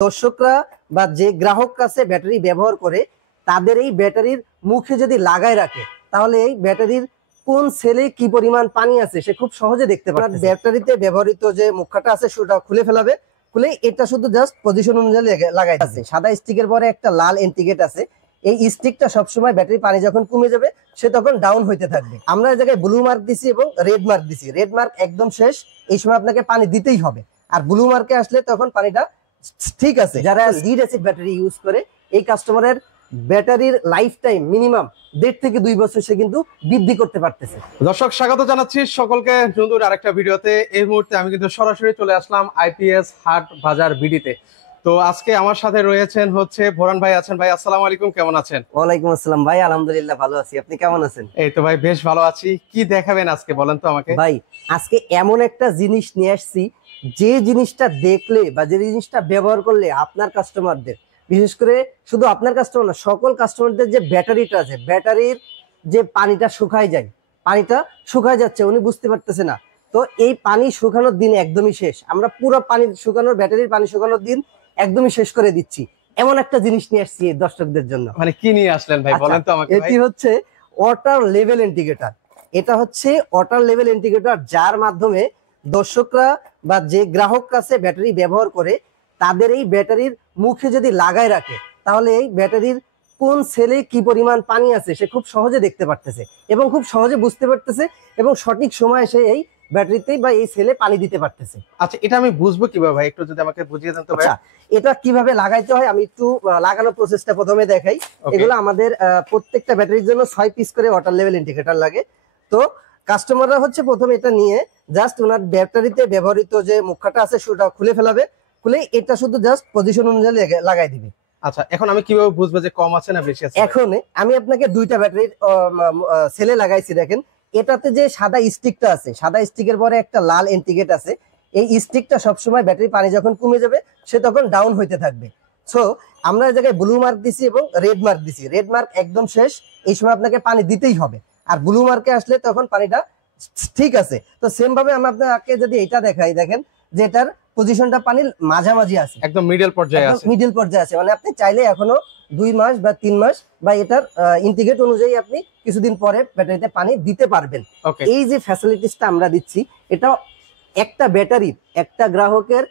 দর্শকরা বা যে গ্রাহক কাছে ব্যাটারি ব্যবহার করে তাদের এই ব্যাটারির মুখে যদি লাগায় রাখে তাহলে এই ব্যাটারির কোন সেলে কি পরিমাণ পানি আছে সে খুব সহজে দেখতে পাবে। ব্যাটারিতে ব্যবহৃত যে মুখটা আছে সেটা খুলে ফেলাবে, খুলে এটা শুধু জাস্ট পজিশন অনুযায়ী লাগাই আছে। সাদা স্টিকের পরে একটা লাল ইন্ডিকেটর আছে, এই স্টিকটা সবসময় ব্যাটারি পানি যখন কমে যাবে সে তখন ডাউন হইতে থাকবে। আমরা এই জায়গায় ব্লু মার্ক দিছি এবং রেড মার্ক দিছি। রেড মার্ক একদম শেষ, এই সময় আপনাকে পানি দিতেই হবে, আর ব্লু মার্কে আসলে তখন পানিটা ঠিক আছে। যারা লিড অ্যাসিড ব্যাটারি ইউজ করে এই কাস্টমারের ব্যাটারির লাইফ টাইম মিনিমাম 1.5 থেকে 2 বছর সে কিন্তু বৃদ্ধি করতে পারতেছে। দর্শক স্বাগত জানাচ্ছি সকলকে নতুন আরেকটা ভিডিওতে। এই মুহূর্তে আমি কিন্তু সরাসরি চলে আসলাম আইপিএস হাট বাজার বিডিতে। তো আজকে আমার সাথে রয়েছেন হচ্ছে ভোরান ভাই আছেন। ভাই আসসালামু আলাইকুম, কেমন আছেন? ওয়ালাইকুম আসসালাম ভাই, আলহামদুলিল্লাহ ভালো আছি, আপনি কেমন আছেন? এই তো ভাই বেশ ভালো আছি। কি দেখাবেন আজকে বলেন তো আমাকে? ভাই আজকে এমন একটা জিনিস নিয়ে আসছি যে জিনিসটা দেখলে বা যে জিনিসটা ব্যবহার করলে আপনার কাস্টমারদের, বিশেষ করে শুধু আপনার কাস্টমার না সকল কাস্টমারদের যে ব্যাটারিটা আছে, ব্যাটারির যে পানিটা শুকায় যায়, পানিটা শুকায় যাচ্ছে উনি বুঝতে পারতেছে না। তো এই পানি শুকানোর দিন একদমই শেষ, আমরা পুরো পানি শুকানোর ব্যাটারির পানি শুকানোর দিন একদমই শেষ করে দিচ্ছি। এমন একটা জিনিস নিয়ে আসছি দর্শকদের জন্য। মানে কি নিয়ে আসলেন ভাই বলেন তো আমাকে? এটি হচ্ছে ওয়াটার লেভেল ইন্ডিকেটর। এটা হচ্ছে ওয়াটার লেভেল ইন্ডিকেটর, যার মাধ্যমে দর্শকরা বা যে গ্রাহক কাছে ব্যাটারি ব্যবহার করে তাদের এই ব্যাটারির মুখে যদি লাগায় রাখে তাহলে এই ব্যাটারির কোন সেলে কি পরিমাণ পানি আছে সে খুব সহজে দেখতে পারতেছে এবং খুব সহজে বুঝতে পারতেছে এবং সঠিক সময়ে সে এই ব্যাটারিতে বা এই সেলে পানি দিতে পারতেছে। আচ্ছা, এটা আমি বুঝবো কিভাবে ভাই, একটু যদি আমাকে বুঝিয়ে দেন তো ভাই। আচ্ছা, এটা কিভাবে লাগাইতে হয় আমি একটু লাগানোর প্রসেসটা প্রথমে দেখাই। এগুলো আমাদের প্রত্যেকটা ব্যাটারির জন্য 6 পিস করে ওয়াটার লেভেল ইন্ডিকেটর লাগে। তো কাস্টমাররা হচ্ছে প্রথমে এটা নিয়ে জাস্ট ওনার ব্যাটারিতে ব্যবহৃত যে মুখটা আছে সেটা খুলে ফেলাবে, খুলে এটা শুধু জাস্ট পজিশন অনুযায়ী লাগাই দিবে। আচ্ছা, এখন আমি কিভাবে বুঝবো যে কম আছে না বেশি আছে? এখন আমি আপনাকে দুইটা ব্যাটারির সেলে লাগাইছি, দেখেন এটাতে যে সাদা স্টিকটা আছে, সাদা স্টিকের পরে একটা লাল ইন্ডিকেটর আছে, এই স্টিকটা সবসময় ব্যাটারি পানি যখন কমে যাবে সে তখন ডাউন হইতে থাকবে। সো আমরা এই জায়গায় ব্লু মার্ক দিছি এবং রেড মার্ক দিছি। রেড মার্ক একদম শেষ, এই সময় আপনাকে পানি দিতেই হবে, আর ব্লু মার্কে আসলে তখন পানিটা ঠিক আছে। তো সেম ভাবে আমরা আপনাকে যদি এটা দেখাই, দেখেন যে এটার পজিশনটা পানির মাঝামাঝি আছে, একদম মিডল পর্যায়ে আছে। মিডল পর্যায়ে আছে, মানে আপনি চাইলে এখনো 2 মাস বা 3 মাস বা এটার ইন্টিগ্রেট অনুযায়ী আপনি কিছুদিন পরে ব্যাটারিতে পানি দিতে পারবেন। এই যে ফ্যাসিলিটিসটা আমরা দিচ্ছি, এটা একটা ব্যাটারির, একটা গ্রাহকের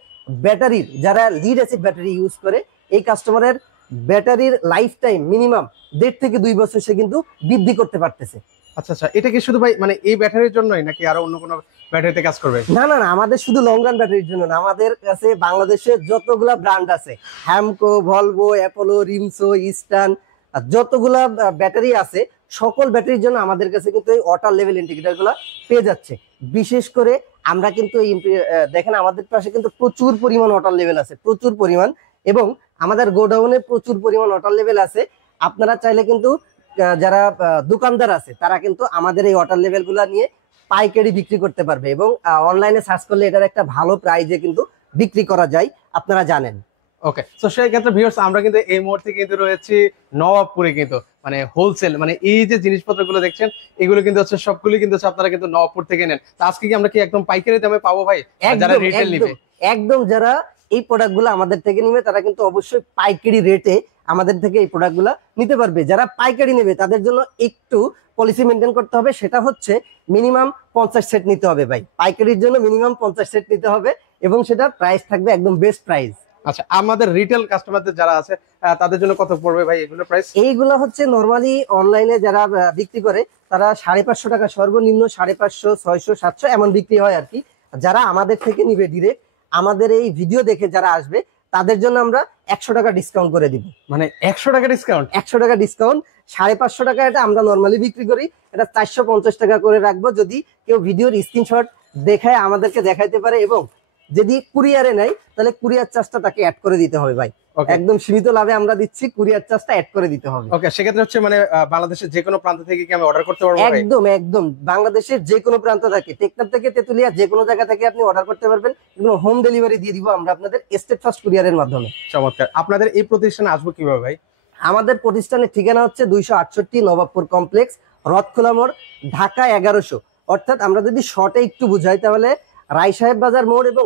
ব্যাটারির, যারা লিড অ্যাসিড ব্যাটারি ইউজ করে এই কাস্টমারের ব্যাটারির লাইফ টাইম মিনিমাম 1.5 থেকে 2 বছর সে কিন্তু বৃদ্ধি করতে পারতেছে। আচ্ছা আচ্ছা, এটা কি শুধু ভাই মানে এই ব্যাটারির জন্যই নাকি আরো অন্য কোনো ব্যাটারিতে কাজ করবে? না না না, আমাদের শুধু লং রান ব্যাটারির জন্য না, আমাদের কাছে বাংলাদেশে যতগুলা ব্র্যান্ড আছে, Hamko, Volvo, Apollo, Rimso, eastern, যতগুলা ব্যাটারি আছে সকল ব্যাটারির জন্য আমাদের কাছে কিন্তু এই ওয়াটার লেভেল ইন্ডিকেটর গুলা পেয়ে যাচ্ছে। বিশেষ করে আমরা কিন্তু এই দেখেন আমাদের পাশে কিন্তু প্রচুর পরিমাণ ওয়াটার লেভেল আছে, প্রচুর পরিমাণ, এবং আমাদের গোডাউনে প্রচুর পরিমাণ ওয়াটার লেভেল আছে। আপনারা চাইলে কিন্তু যারা দোকানদার আছে তারা কিন্তু আমাদের এই ওয়াটার লেভেল গুলা নিয়ে পাইকারি বিক্রি করতে পারবে, এবং অনলাইনে সার্চ করলে এটার একটা ভালো প্রাইজে কিন্তু বিক্রি করা যায়, আপনারা জানেন। ওকে, তো সেই ক্ষেত্রে ভিউয়ার্স আমরা কিন্তু এই মুহূর্তে কিন্তু রয়েছি নবাবপুরে, কিন্তু মানে হোলসেল, মানে এই যে জিনিসপত্রগুলো দেখছেন এগুলো কিন্তু হচ্ছে সবগুলো কিন্তু হচ্ছে আপনারা কিন্তু নবাবপুর থেকে নেন। তো আজকে কি আমরা কি একদম পাইকারি দামে পাবো ভাই? যারা রিটেল নেবে, একদম যারা এই প্রোডাক্টগুলো আমাদের থেকে নেবে তারা কিন্তু অবশ্যই পাইকারি রেটে আমাদের থেকে এই প্রোডাক্টগুলো নিতে পারবে। যারা পাইকারি নেবে তাদের জন্য একটু পলিসি মেনটেন করতে হবে, সেটা হচ্ছে মিনিমাম 50 সেট নিতে হবে ভাই। পাইকারির জন্য মিনিমাম 50 সেট নিতে হবে এবং সেটা প্রাইস থাকবে একদম বেস্ট প্রাইস। আচ্ছা, আমাদের রিটেল কাস্টমারদের যারা আছে তাদের জন্য কত পড়বে ভাই এগুলো প্রাইস? এইগুলো হচ্ছে নরমালি অনলাইনে যারা বিক্রি করে তারা 550 টাকা, সর্বনিম্ন 550, 600, 700 এমন বিক্রি হয় আর কি। যারা আমাদের থেকে নিবে ডিরেক্ট, আমাদের এই ভিডিও দেখে যারা আসবে তাদের জন্য আমরা 100 টাকা ডিসকাউন্ট করে দিব। মানে 100 টাকা ডিসকাউন্ট? 100 টাকা ডিসকাউন্ট। 550 টাকা এটা আমরা নরমালি বিক্রি করি, এটা 450 টাকা করে রাখবো। যদি কেউ ভিডিওর স্ক্রিনশট দেখায় আমাদেরকে দেখাইতে পারে, এবং যদি কুরিয়ারে নেয় তাহলে কুরিয়ার চার্জটা তাকে অ্যাড করে দিতে হবে ভাই। একদম সীমিত লাভে আমরা দিচ্ছি, কুরিয়ার চার্জটা অ্যাড করে দিতে হবে। ওকে, সেক্ষেত্রে হচ্ছে মানে বাংলাদেশের যে কোনো প্রান্ত থেকে কি আমি অর্ডার করতে পারবো? একদম একদম, বাংলাদেশের যে কোনো প্রান্ত থেকে, টেকনাফ থেকে তেতুলিয়া, যে কোনো জায়গা থেকে আপনি অর্ডার করতে পারবেন, এবং হোম ডেলিভারি দিয়ে দিব আমরা আপনাদের স্টেট ফার্স্ট কুরিয়ারের মাধ্যমে। চমৎকার। আপনাদের এই প্রতিষ্ঠানে আসবো কিভাবে ভাই? আমাদের প্রতিষ্ঠানের ঠিকানা হচ্ছে 268 নবাবপুর কমপ্লেক্স, রথখোলা মোড়, ঢাকা 1100। অর্থাৎ আমরা যদি শর্টে একটু বুঝাই তাহলে রায় সাহেব বাজার মোড় এবং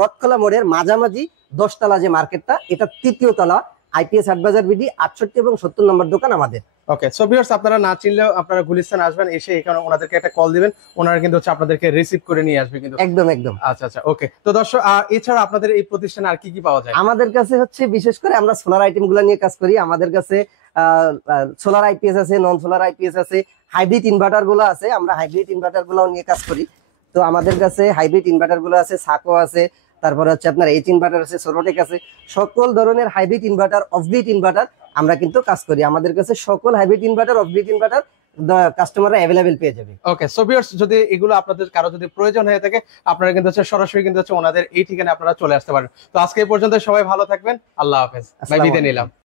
রথখোলা মোড়ের মাঝামাঝি 10 তলা যে মার্কেটটা, এটা 3য় তলা, আইপিএস হাটবাজার বিডি 68 এবং 70 নম্বর দোকান আমাদের। ওকে, সো ভিউয়ার্স আপনারা না চিনলেও আপনারা গুলিস্তান আসবেন, এসে এখানে ওনাদেরকে একটা কল দিবেন, ওনারা কিন্তু হচ্ছে আপনাদেরকে রিসিভ করে নিয়ে আসবে কিন্তু। একদম একদম। আচ্ছা আচ্ছা, ওকে। তো দর্শক, এছাড়া আপনাদের এই প্রতিষ্ঠানে আর কি কি পাওয়া যায়? আমাদের কাছে হচ্ছে বিশেষ করে আমরা সোলার আইটেম গুলা নিয়ে কাজ করি। আমাদের কাছে সোলার আইপিএস আছে, নন সোলার আইপিএস আছে, হাইব্রিড ইনভার্টার গুলো আছে, আমরা হাইব্রিড ইনভার্টার গুলো নিয়ে কাজ করি। তো আমাদের কাছে হাইব্রিড ইনভার্টার গুলো আছে, সাকো আছে, তারপরে হচ্ছে আপনার এইচ ইনভার্টার আছে, সোলোটেক আছে, সকল ধরনের হাইব্রিড ইনভার্টার, অফগ্রিড ইনভার্টার আমরা কিন্তু কাজ করি। আমাদের কাছে সকল হাইব্রিড ইনভার্টার, অফগ্রিড ইনভার্টার কাস্টমাররা অ্যাভেলেবেল পেয়ে যাবে। ওকে, সো ভিউয়ার্স যদি এগুলো আপনাদের কারো যদি প্রয়োজন হয়ে থাকে, আপনারা কিন্তু হচ্ছে সরাসরি কিন্তু হচ্ছে ওনাদের এই ঠিকানায় আপনারা চলে আসতে পারেন। তো আজকে এই পর্যন্ত, সবাই ভালো থাকবেন, আল্লাহ হাফেজ, বাই, বিদায় নিলাম।